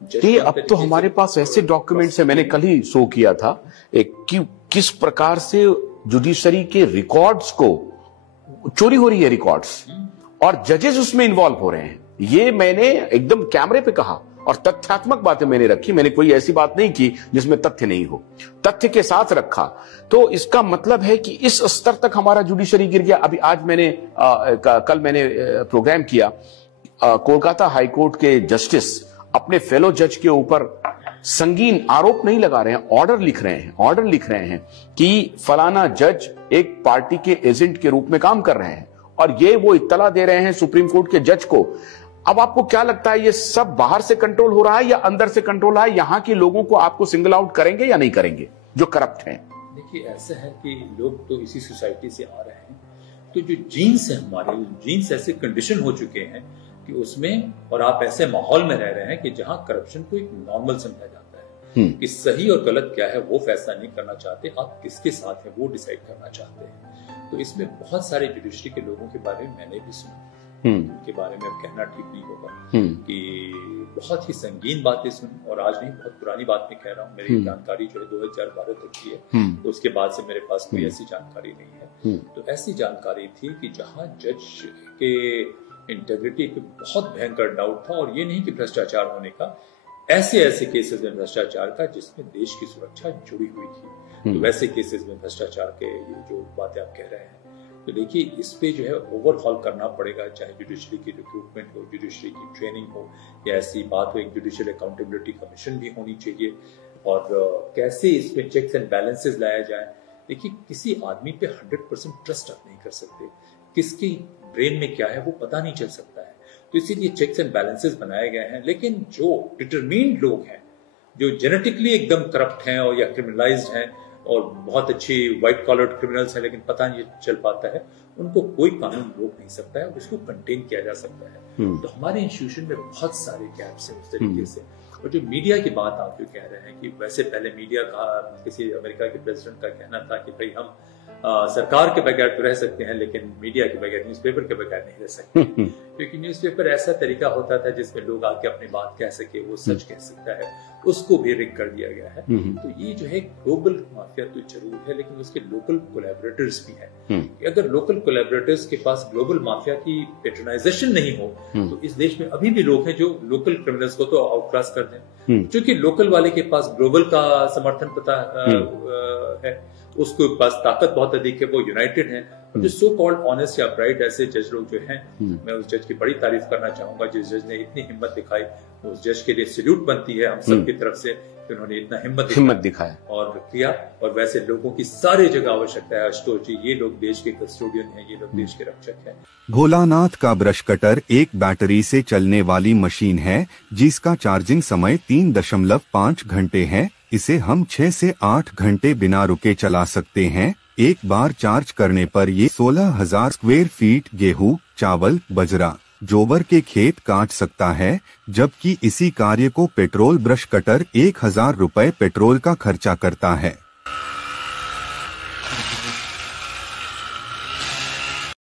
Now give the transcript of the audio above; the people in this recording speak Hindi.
ये अब तो हमारे पास ऐसे डॉक्यूमेंट्स है, मैंने कल ही शो किया था कि किस प्रकार से जुडिशरी के रिकॉर्ड्स को चोरी हो रही है, रिकॉर्ड्स, और जजेस उसमें इन्वॉल्व हो रहे हैं। ये मैंने एकदम कैमरे पे कहा और तथ्यात्मक बातें मैंने रखी, मैंने कोई ऐसी बात नहीं की जिसमें तथ्य नहीं हो, तथ्य के साथ रखा। तो इसका मतलब है कि इस स्तर तक हमारा जुडिशरी गिर गया। अभी आज मैंने कल मैंने प्रोग्राम किया, कोलकाता हाईकोर्ट के जस्टिस अपने फेलो जज के ऊपर संगीन आरोप नहीं लगा रहे हैं, ऑर्डर लिख रहे हैं कि फलाना जज एक पार्टी के एजेंट के रूप में काम कर रहे हैं, और ये वो इत्तला दे रहे हैं सुप्रीम कोर्ट के जज को। अब आपको क्या लगता है, ये सब बाहर से कंट्रोल हो रहा है या अंदर से कंट्रोल है? यहां के लोगों को आपको सिंगल आउट करेंगे या नहीं करेंगे जो करप्ट हैं? देखिए, ऐसा है कि लोग तो इसी सोसाइटी से आ रहे हैं, तो जो जीन्स है हमारे, जीन्स ऐसे कंडीशन हो चुके हैं कि उसमें, और आप ऐसे माहौल में रह रहे हैं कि जहां करप्शन को एक नॉर्मल समझा जाता है कि सही और गलत क्या है वो फैसला नहीं करना चाहते, आप किसके साथ हैं वो डिसाइड करना चाहते हैं। तो इसमें बहुत सारे जुडिशरी के लोगों के बारे में मैंने भी सुना, उनके बारे में अब कहना ठीक नहीं होगा कि बहुत ही संगीन बातें सुनी, और आज नहीं, बहुत पुरानी बात मैं कह रहा हूँ, मेरी जानकारी जो है 2012 तक की है, तो उसके बाद से मेरे पास कोई ऐसी जानकारी नहीं है। तो ऐसी जानकारी थी कि जहां जज के इंटेग्रिटी पे बहुत भयंकर डाउट था, और ये नहीं कि भ्रष्टाचार होने का, ऐसे ऐसे केसेस में भ्रष्टाचार का जिसमें देश की सुरक्षा जुड़ी हुई थी। तो वैसे केसेस में भ्रष्टाचार के ये जो बातें आप कह रहे हैं, तो देखिए इस पे जो है ओवरहॉल करना पड़ेगा, चाहे जुडिशरी की रिक्रूटमेंट हो, जुडिशरी की ट्रेनिंग हो, या ऐसी बात हो, एक जुडिशियल अकाउंटेबिलिटी कमीशन भी होनी चाहिए, और कैसे इसमें चेक्स एंड बैलेंसेस लाया जाए। देखिए, किसी आदमी पे 100% ट्रस्ट आप नहीं कर सकते, किसकी ब्रेन में क्या है वो पता नहीं चल सकता है, तो इसीलिए चेक्स एंड बैलेंसेस बनाए गए हैं। लेकिन जो डिटरमिन्ड लोग हैं, जो जेनेटिकली एकदम करप्ट हैं और या क्रिमिनलाइज्ड हैं, और बहुत अच्छी व्हाइट कॉलर क्रिमिनल्स हैं लेकिन पता नहीं चल पाता है, उनको कोई कानून रोक नहीं सकता है, उसको कंटेन किया जा सकता है। तो हमारे इंस्टीट्यूशन में बहुत सारे गैप्स हैं उस तरीके से। और जो मीडिया की बात आप जो कह रहे हैं कि वैसे पहले मीडिया का, किसी अमेरिका के प्रेसिडेंट का कहना था कि भाई हम सरकार के बगैर तो रह सकते हैं लेकिन मीडिया के बगैर, न्यूज़पेपर के बगैर नहीं रह सकते, क्योंकि न्यूज़पेपर ऐसा तरीका होता था जिसमें लोग आके अपनी बात कह सके, वो सच कह सकता है, उसको भी रिग कर दिया गया है। तो ये जो है ग्लोबल माफिया तो जरूर है, लेकिन उसके लोकल कोलैबोरेटर्स भी हैं। अगर लोकल कोलैबोरेटर्स के पास ग्लोबल माफिया की पेट्रोनाइजेशन नहीं हो, तो इस देश में अभी भी लोग हैं जो लोकल क्रिमिनल्स को तो आउटक्लास कर दें, क्योंकि लोकल वाले के पास ग्लोबल का समर्थन पता है, उसके पास ताकत बहुत अधिक है, वो यूनाइटेड है। जो सो कॉल्ड ऑनेस्ट या ब्राइट ऐसे जज लोग जो हैं, मैं उस जज की बड़ी तारीफ करना चाहूंगा जिस जज ने इतनी हिम्मत दिखाई। उस जज के लिए सैल्यूट बनती है हम सब की तरफ से, उन्होंने इतना हिम्मत दिखाया और किया। और वैसे लोगों की सारी जगह आवश्यकता है आशुतोष जी, ये लोग देश के कस्टोडियन हैं, ये लोग देश के रक्षक हैं। भोलानाथ का ब्रश कटर एक बैटरी से चलने वाली मशीन है जिसका चार्जिंग समय 3.5 घंटे है। इसे हम 6 से 8 घंटे बिना रुके चला सकते हैं। एक बार चार्ज करने पर ये 16,000 स्क्वायर फीट गेहूं, चावल, बजरा, जोबर के खेत काट सकता है, जबकि इसी कार्य को पेट्रोल ब्रश कटर 1,000 रुपए पेट्रोल का खर्चा करता है।